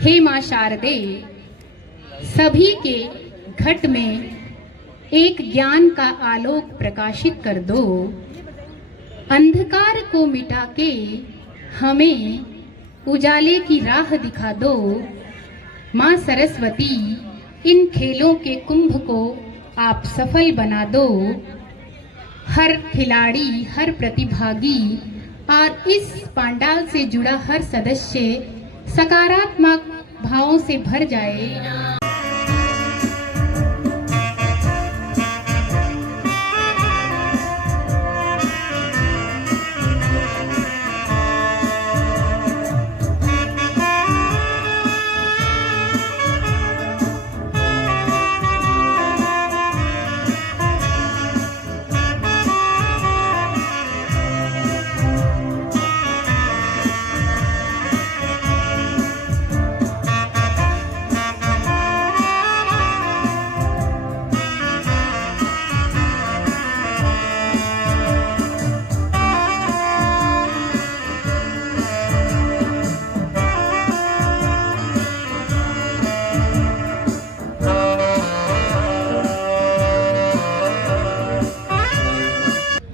हे माँ शारदे, सभी के घट में एक ज्ञान का आलोक प्रकाशित कर दो। अंधकार को मिटा के हमें उजाले की राह दिखा दो। माँ सरस्वती, इन खेलों के कुंभ को आप सफल बना दो। हर खिलाड़ी, हर प्रतिभागी और इस पंडाल से जुड़ा हर सदस्य सकारात्मक भावों से भर जाए।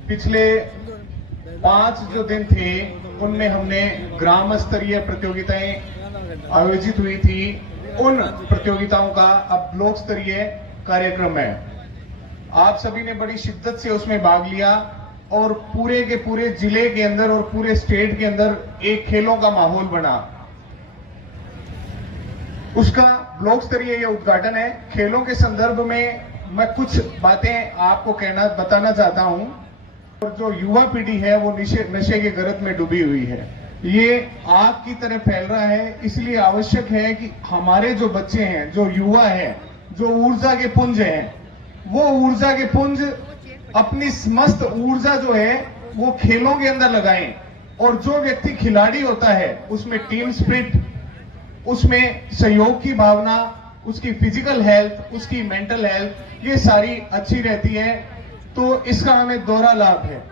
पिछले 5 जो दिन थे उनमें हमने ग्राम स्तरीय प्रतियोगिताएं आयोजित हुई थी। उन प्रतियोगिताओं का अब ब्लॉक स्तरीय कार्यक्रम है। आप सभी ने बड़ी शिद्दत से उसमें भाग लिया और पूरे के पूरे जिले के अंदर और पूरे स्टेट के अंदर एक खेलों का माहौल बना। उसका ब्लॉक स्तरीय यह उद्घाटन है। खेलों के संदर्भ में मैं कुछ बातें आपको बताना चाहता हूं। और जो युवा पीढ़ी है वो नशे के गर्त में डूबी हुई है। ये आग की तरह फैल रहा है, इसलिए आवश्यक है कि हमारे जो बच्चे हैं, जो युवा हैं, जो ऊर्जा के पुंज हैं, वो ऊर्जा के पुंज अपनी समस्त ऊर्जा जो है वो खेलों के अंदर लगाएं। और जो व्यक्ति खिलाड़ी होता है उसमें टीम स्पिरिट, उसमें सहयोग की भावना, उसकी फिजिकल हेल्थ, उसकी मेंटल हेल्थ, ये सारी अच्छी रहती है। तो इसका हमें दोहरा लाभ है।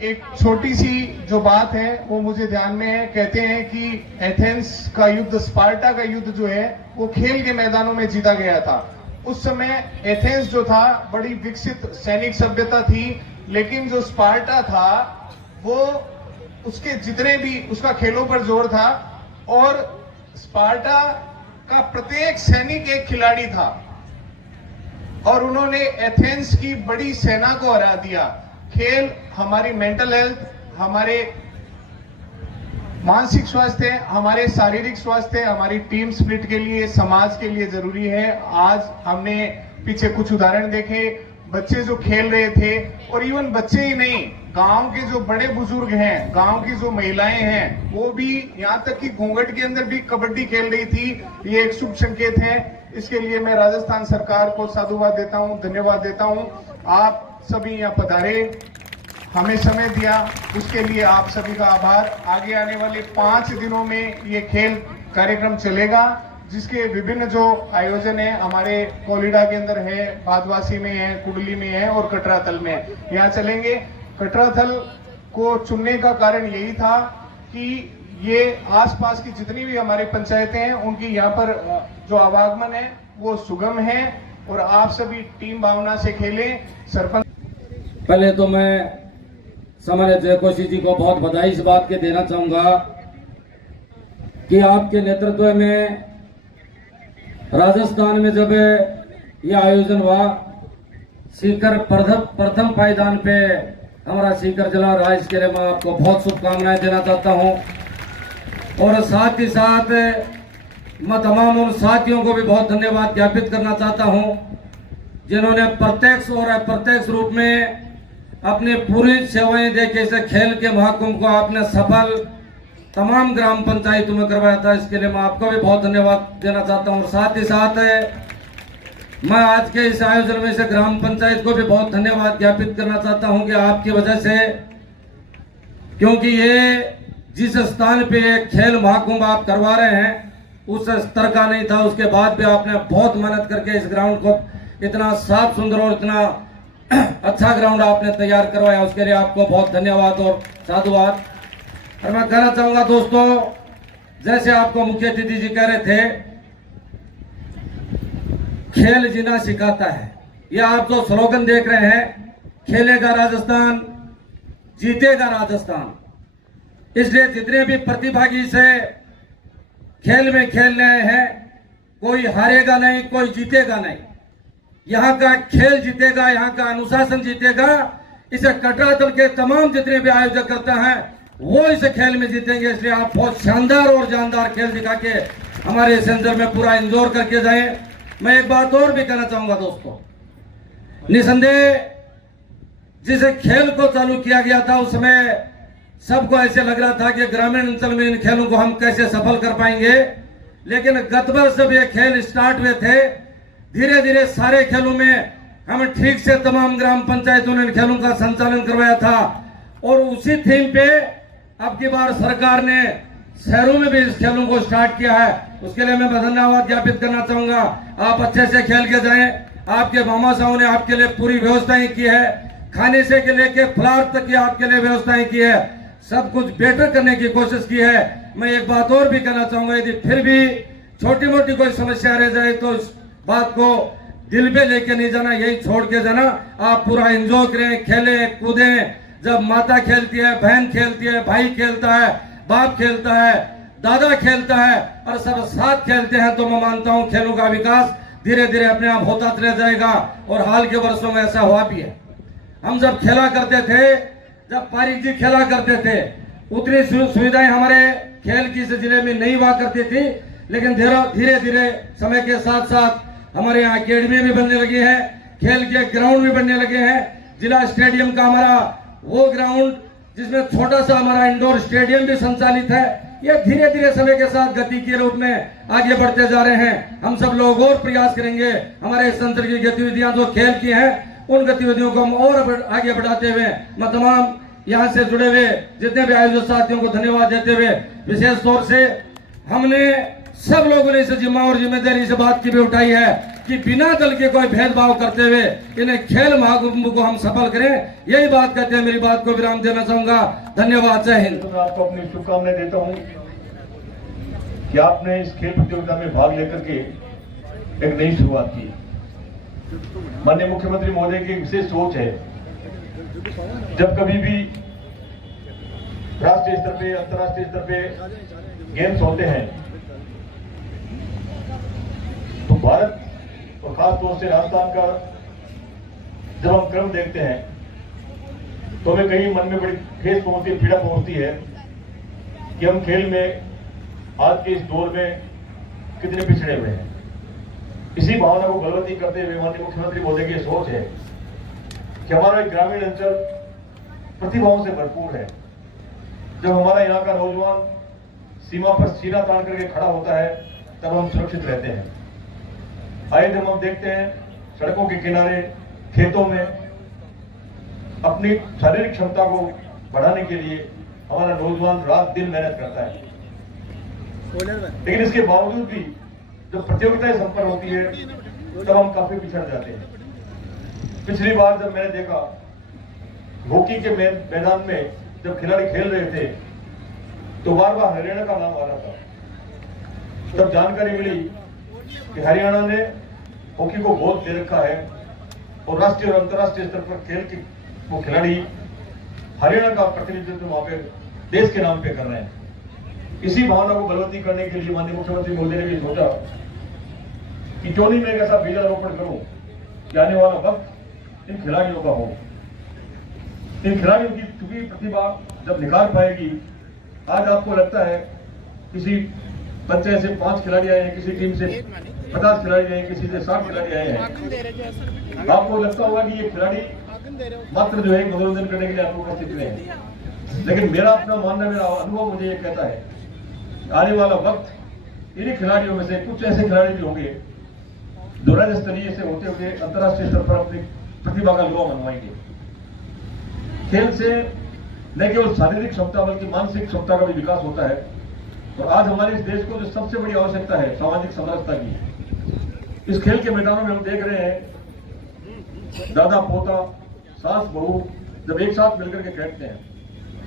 एक छोटी सी जो बात है वो मुझे ध्यान में है। कहते हैं कि एथेंस का युद्ध, स्पार्टा का युद्ध जो है वो खेल के मैदानों में जीता गया था। उस समय एथेंस जो था बड़ी विकसित सैनिक सभ्यता थी, लेकिन जो स्पार्टा था वो उसके जितने भी उसका खेलों पर जोर था और स्पार्टा का प्रत्येक सैनिक एक खिलाड़ी था और उन्होंने एथेंस की बड़ी सेना को हरा दिया। खेल हमारी मेंटल हेल्थ, हमारे मानसिक स्वास्थ्य, हमारे शारीरिक स्वास्थ्य, हमारी टीम स्पिरिट के लिए, समाज के लिए जरूरी है। आज हमने पीछे कुछ उदाहरण देखे, बच्चे जो खेल रहे थे, और इवन बच्चे ही नहीं, गांव के जो बड़े बुजुर्ग हैं, गांव की जो महिलाएं हैं, वो भी, यहाँ तक कि घूंघट के अंदर भी कबड्डी खेल रही थी। ये एक शुभ संकेत है। इसके लिए मैं राजस्थान सरकार को साधुवाद देता हूं, धन्यवाद देता हूं। आप सभी यहाँ पधारे, हमें समय दिया, उसके लिए आप सभी का आभार। आगे आने वाले 5 दिनों में ये खेल कार्यक्रम चलेगा, जिसके विभिन्न जो आयोजन है हमारे कोलिडा के अंदर है, भादवासी में है, कुडली में है और कटराथल में यहाँ चलेंगे। कटराथल को चुनने का कारण यही था कि ये आसपास की जितनी भी हमारी पंचायतें हैं उनकी यहाँ पर जो आवागमन है वो सुगम है और आप सभी टीम भावना से खेलें। सरपंच, पहले तो मैं सामान्य जयकोशी जी को बहुत बधाई इस बात के देना चाहूंगा कि आपके नेतृत्व में राजस्थान में जब यह आयोजन हुआ, सीकर प्रथम पायदान पे हमारा सीकर जिला रहा, इसके लिए मैं आपको बहुत शुभकामनाएं देना चाहता हूं। और साथ ही साथ मैं तमाम उन साथियों को भी बहुत धन्यवाद ज्ञापित करना चाहता हूं जिन्होंने प्रत्यक्ष और अप्रत्यक्ष रूप में अपनी पूरी सेवाएं देके इसे खेल के महाकुंभ को आपने सफल तमाम ग्राम पंचायतों में करवाया था। इसके लिए मैं आपको भी बहुत धन्यवाद देना चाहता हूं। और साथ ही साथ मैं आज के इस आयोजन में से ग्राम पंचायत को भी बहुत धन्यवाद ज्ञापित करना चाहता हूं कि आपकी वजह से, क्योंकि ये जिस स्थान पे खेल महाकुंभ आप करवा रहे हैं उस स्तर का नहीं था, उसके बाद भी आपने बहुत मेहनत करके इस ग्राउंड को इतना साफ सुंदर और इतना अच्छा ग्राउंड आपने तैयार करवाया, उसके लिए आपको बहुत धन्यवाद और साधुवाद। और मैं कहना चाहूंगा दोस्तों जैसे आपको मुख्य अतिथि जी कह रहे थे, खेल जीना सिखाता है। ये आप जो स्लोगन देख रहे हैं, खेलेगा राजस्थान, जीतेगा राजस्थान, इसलिए जितने भी प्रतिभागी से खेल में खेलने आए हैं, कोई हारेगा नहीं, कोई जीतेगा नहीं। यहाँ का खेल जीतेगा, यहाँ का अनुशासन जीतेगा। इसे कटरा दल के तमाम जितने भी आयोजक करता है वो इस खेल में जीतेंगे। इसलिए आप बहुत शानदार और जानदार खेल दिखा के हमारे सेंटर में पूरा इंजॉय करके जाएं। मैं एक बात और भी कहना चाहूंगा दोस्तों, निसंदेह जिस खेल को चालू किया गया था उस समय सबको ऐसे लग रहा था कि ग्रामीण अंचल में इन खेलों को हम कैसे सफल कर पाएंगे, लेकिन गत वर्ष जब ये खेल स्टार्ट हुए थे, धीरे धीरे सारे खेलों में हम ठीक से तमाम ग्राम पंचायतों ने इन खेलों का संचालन करवाया था। और उसी थीम पे अब की बार सरकार ने शहरों में भी इस खेलों को स्टार्ट किया है। उसके लिए मैं धन्यवाद ज्ञापित करना चाहूंगा। आप अच्छे से खेल के जाएं। आपके मामा साहब ने आपके लिए पूरी व्यवस्थाएं की है, खाने से के लेके फलार तक की आपके लिए व्यवस्थाएं की है, सब कुछ बेटर करने की कोशिश की है। मैं एक बात और भी कहना चाहूंगा, यदि फिर भी छोटी मोटी कोई समस्या रह जाए तो इस बात को दिल पे लेके नहीं जाना, यही छोड़ के जाना। आप पूरा एंजॉय करें, खेलें कूदें। जब माता खेलती है, बहन खेलती है, भाई खेलता है, बाप खेलता है, दादा खेलता है और सब साथ खेलते हैं, तो मैं मानता हूं खेलों का विकास धीरे धीरे अपने आप होता चला जाएगा। और हाल के वर्षों में ऐसा हुआ भी है। हम जब खेला करते थे, जब पारिक जी खेला करते थे, उतनी सुविधाएं हमारे खेल की इस जिले में नहीं हुआ करती थी, लेकिन धीरे धीरे समय के साथ साथ हमारे यहाँ अकेडमी भी बनने लगी है, खेल के ग्राउंड भी बनने लगे हैं। जिला स्टेडियम का हमारा वो ग्राउंड जिसमें छोटा सा हमारा इंडोर स्टेडियम भी संचालित है, ये धीरे धीरे समय के साथ गति के रूप में आगे बढ़ते जा रहे हैं। हम सब लोग और प्रयास करेंगे, हमारे संतर की गतिविधियां जो खेल की हैं उन गतिविधियों को हम और आगे बढ़ाते हुए मैं तमाम यहाँ से जुड़े हुए जितने भी आयोजक साथियों को धन्यवाद देते हुए, विशेष तौर से हमने सब लोगों ने इस जिम्मा और जिम्मेदारी इस बात की भी उठाई है कि बिना दल के कोई भेदभाव करते हुए इन्हें खेल महाकुंभ को हम सफल करें। यही बात कहते हैं, मेरी बात को विराम देना चाहूंगा। धन्यवाद, जय हिंद। तो मैं आपको अपनी शुभकामनाएं देता हूं कि आपने इस खेल प्रतियोगिता में भाग लेकर के एक नई शुरुआत की। माननीय मुख्यमंत्री महोदय की विशेष सोच है, जब कभी भी राष्ट्रीय स्तर पे, अंतर्राष्ट्रीय स्तर पे गेम्स होते हैं तो भारत और खास तौर से राजस्थान का जब हम क्रम देखते हैं तो हमें कहीं मन में बड़ी ठेस पहुंचती, पीड़ा पहुंचती है कि हम खेल में आज के इस दौर में कितने पिछड़े हुए हैं। इसी भावना को बलवती करते हुए माननीय मुख्यमंत्री महोदय की सोच है कि हमारा एक ग्रामीण अंचल प्रतिभाओं से भरपूर है। जब हमारा यहाँ का नौजवान सीमा पर सीना तान करके खड़ा होता है तब हम सुरक्षित रहते हैं। आए जब हम देखते हैं सड़कों के किनारे, खेतों में अपनी शारीरिक क्षमता को बढ़ाने के लिए हमारा नौजवान रात दिन मेहनत करता है, लेकिन इसके बावजूद भी जब प्रतियोगिताएं संपन्न होती है तब हम काफी पिछड़ जाते हैं। पिछली बार जब मैंने देखा हॉकी के मैदान में जब खिलाड़ी खेल रहे थे तो बार बार हरियाणा का नाम आ रहा था। तब जानकारी मिली कि हरियाणा ने हॉकी को बहुत दे रखा है और राष्ट्रीय और अंतर्राष्ट्रीय स्तर पर खेल के वो खिलाड़ी हरियाणा का प्रतिनिधित्व वहां पे देश के नाम पे कर रहे हैं। इसी भावना को बलवती करने के लिए माननीय मुख्यमंत्री महोदय ने भी सोचा कि क्यों नहीं मैं एक ऐसा बीजारोपण करूं कि आने वाला वक्त इन खिलाड़ियों का हो। इन खिलाड़ियों की चूंकि प्रतिभा जब निखार पाएगी, आज आपको लगता है किसी बच्चे से 5 खिलाड़ी आए हैं, किसी टीम से 50 खिलाड़ी आए हैं, किसी से 60 खिलाड़ी आए हैं, आपको लगता होगा कि ये खिलाड़ी मात्र जो है मनोरंजन करने के लिए आपको उपस्थित हुए हैं। लेकिन मेरा अपना मानना, मेरा अनुभव मुझे ये कहता है आने वाला वक्त इन्हीं खिलाड़ियों में से कुछ ऐसे खिलाड़ी भी होंगे जो राज्य स्तरीय से होते हुए अंतर्राष्ट्रीय स्तर पर अपनी प्रतिभा का लोहा मनवाएंगे। खेल से न केवल शारीरिक क्षमता बल्कि मानसिक क्षमता का भी विकास होता है। और आज हमारे इस देश को जो सबसे बड़ी आवश्यकता है सामाजिक समरसता की, इस खेल के मैदानों में हम देख रहे हैं दादा पोता, सास बहू जब एक साथ मिलकर के खेलते हैं।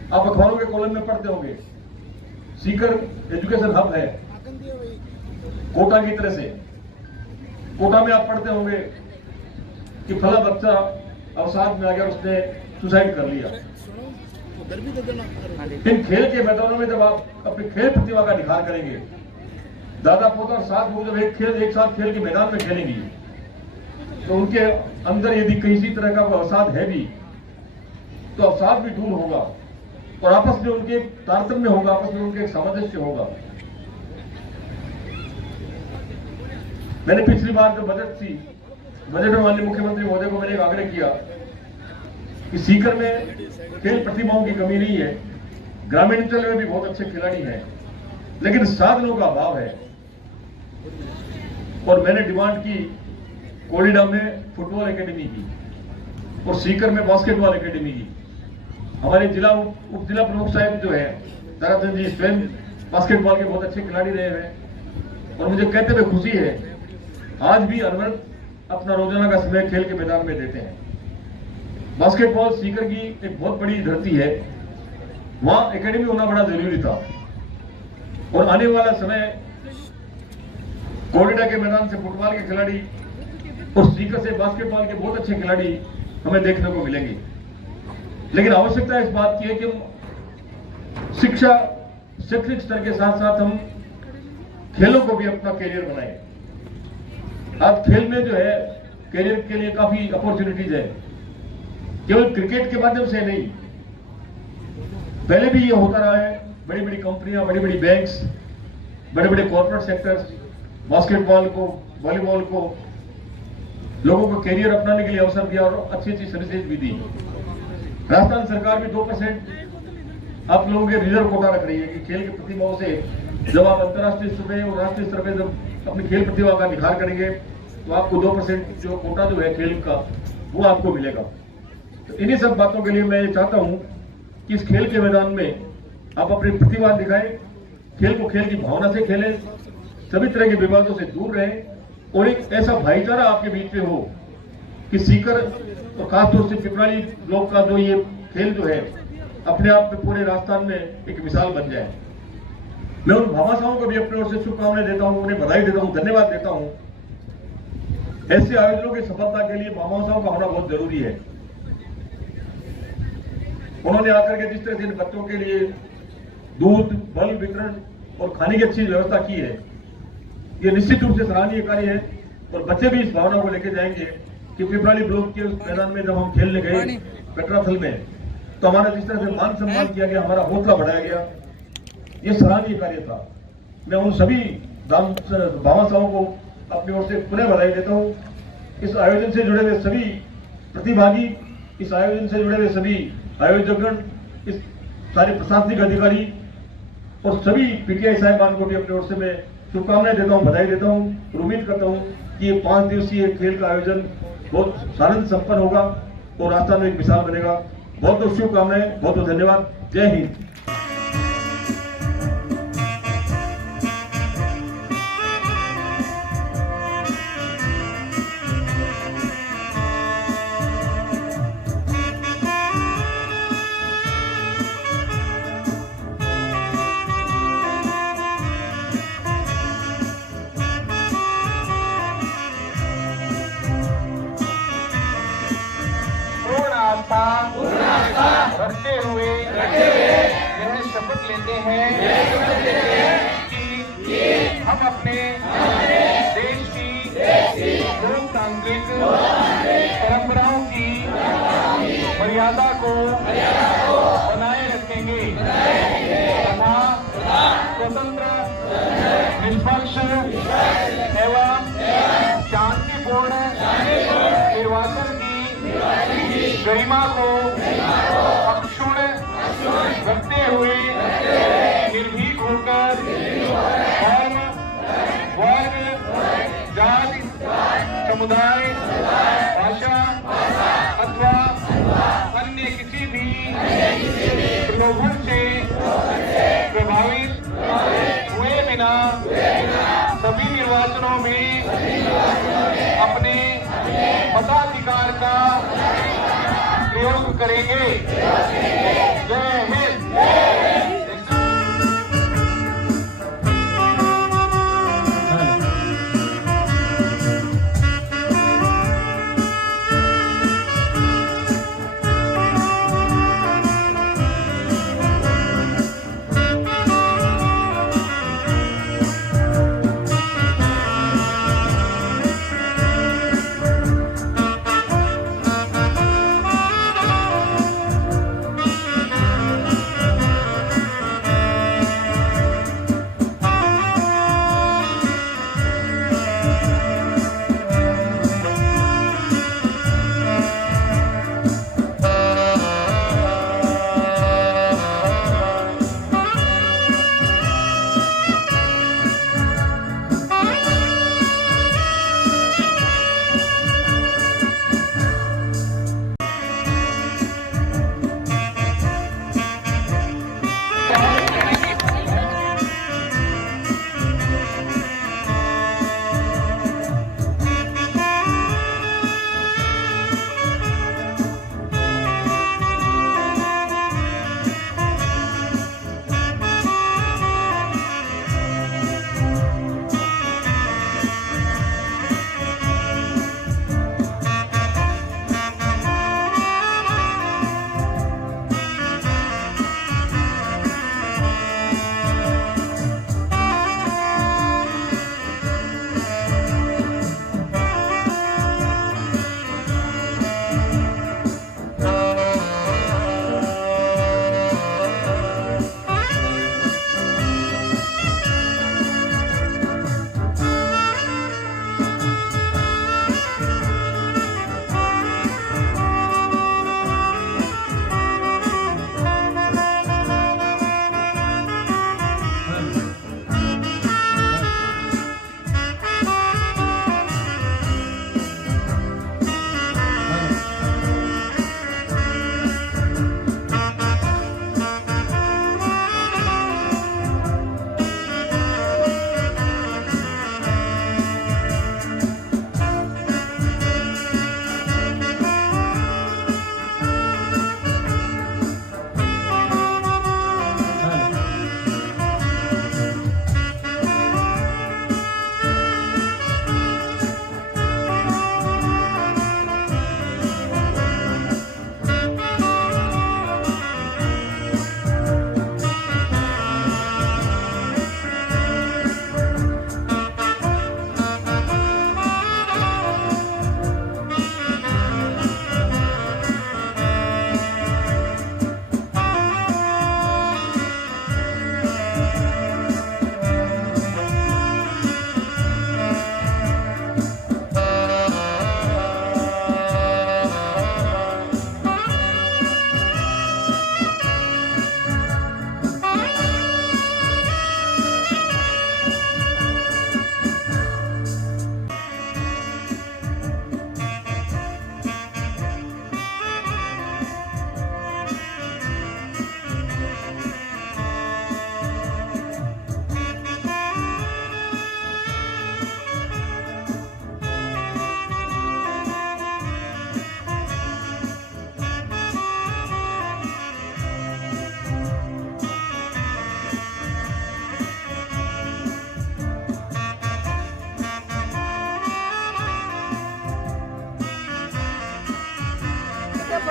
आप अखबारों के कॉलम में पढ़ते होंगे सीकर एजुकेशन हब है, कोटा की तरह से। कोटा में आप पढ़ते होंगे कि फला बच्चा अवसाद में आ गया, उसने सुसाइड कर लिया। इन खेल के मैदानों में जब आप अपनी खेल प्रतिभा का निखार करेंगे, दादा पोता और सात लोग जब एक साथ खेल के मैदान में खेलेंगे, तो उनके अंदर यदि किसी तरह का अवसाद है भी, तो अवसाद भी दूर होगा और आपस में उनके तारतम्य होगा, आपस में उनके सामंजस्य होगा। मैंने पिछली बार जो बजट में माननीय मुख्यमंत्री महोदय को मैंने एक आग्रह किया कि सीकर में खेल प्रतिभाओं की कमी नहीं है, ग्रामीण अंचल में भी बहुत अच्छे खिलाड़ी हैं, लेकिन साधनों का अभाव है। और मैंने डिमांड की कोलिडा में फुटबॉल एकेडमी की और सीकर में बास्केटबॉल एकेडमी की। हमारे उप जिला प्रमुख साहब जो है ताराचंद जी स्वयं बास्केटबॉल के बहुत अच्छे खिलाड़ी रहे हैं और मुझे कहते हुए खुशी है, आज भी अनवरत अपना रोजाना का समय खेल के मैदान में देते हैं। बास्केटबॉल सीकर की एक बहुत बड़ी धरती है, वहां एकेडमी होना बड़ा जरूरी था और आने वाला समय कोलिडा के मैदान से फुटबॉल के खिलाड़ी और सीकर से बास्केटबॉल के बहुत अच्छे खिलाड़ी हमें देखने को मिलेंगे। लेकिन आवश्यकता इस बात की है कि हम शिक्षा शैक्षणिक स्तर के साथ साथ हम खेलों को भी अपना कैरियर बनाएं। आज खेल में जो है कैरियर के लिए काफी अपॉर्चुनिटीज है, केवल क्रिकेट के माध्यम से नहीं, पहले भी ये होता रहा है। बड़ी बड़ी कंपनियां, बड़ी बड़ी बैंक्स, बड़े बड़े कॉर्पोरेट सेक्टर्स बास्केटबॉल को, वॉलीबॉल को लोगों को कैरियर अपनाने के लिए अवसर दिया और अच्छी अच्छी सर्विसेज भी दी। राजस्थान सरकार भी 2% आप लोगों के रिजर्व कोटा रख रही है कि खेल की प्रतिभाओं से जब आप अंतर्राष्ट्रीय स्तर पे और राष्ट्रीय स्तर पे जब अपनी खेल प्रतिभा का निखार करेंगे तो आपको 2% जो कोटा जो है खेल का वो आपको मिलेगा। तो इन्हीं सब बातों के लिए मैं ये चाहता हूं कि इस खेल के मैदान में आप अपनी प्रतिभा दिखाएं, खेल को खेल की भावना से खेलें, सभी तरह के विवादों से दूर रहें और एक ऐसा भाईचारा आपके बीच में हो कि सीकर और खासतौर से पिपराली ब्लॉक का जो ये खेल जो है अपने आप में पूरे राजस्थान में एक मिसाल बन जाए। मैं उन भामाशाहों को भी अपनी ओर से शुभकामनाएं देता हूं, उन्हें बधाई देता हूं, धन्यवाद देता हूं। ऐसे आयोजनों की सफलता के लिए भामाशाहों का होना बहुत जरूरी है। उन्होंने आकर के जिस तरह से इन बच्चों के लिए दूध, फल वितरण और खाने की अच्छी व्यवस्था की है, ये निश्चित रूप से सराहनीय कार्य है और बच्चे भी इस भावना को लेकर जाएंगे कि पिपराली ब्लॉक के उस मैदान में जब हम खेलने गए पेट्राथल में, तो हमारा जिस तरह से मान सम्मान किया गया, हमारा हौसला बढ़ाया गया, ये सराहनीय कार्य था। मैं उन सभी भामाशाहों को अपनी ओर से पुनः बधाई देता हूँ। इस आयोजन से जुड़े हुए सभी प्रतिभागी, इस आयोजन से जुड़े हुए सभी आयोजकगण, इस सारे प्रशासनिक अधिकारी और सभी पीटीआई साहिबान को भी अपनी ओर से मैं शुभकामनाएं देता हूं, बधाई देता हूं और उम्मीद करता हूं कि ये 5 दिवसीय खेल का आयोजन बहुत सानंद संपन्न होगा और राजस्थान में एक मिसाल बनेगा। बहुत बहुत शुभकामनाएं, बहुत बहुत धन्यवाद। जय हिंद। करते हुए यह शपथ लेते हैं कि हम अपने देश की लोकतांत्रिक परंपराओं की मर्यादा को बनाए रखेंगे तथा स्वतंत्र, निष्पक्ष एवं शांतिपूर्ण निर्वाचन की गरिमा को अक्षुण्ण रखते हुए निर्भीक होकर धर्म, वर्ग, जाति, समुदाय, भाषा अथवा अन्य किसी भी प्रलोभन से प्रभावित हुए बिना सभी निर्वाचनों में अपने मताधिकार का प्रयोग करेंगे। जय हिंद।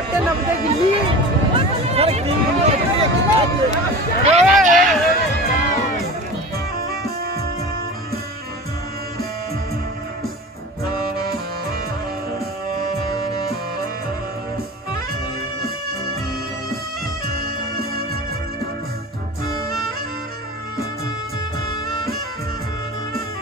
पट्टे नब्बे गिल्ली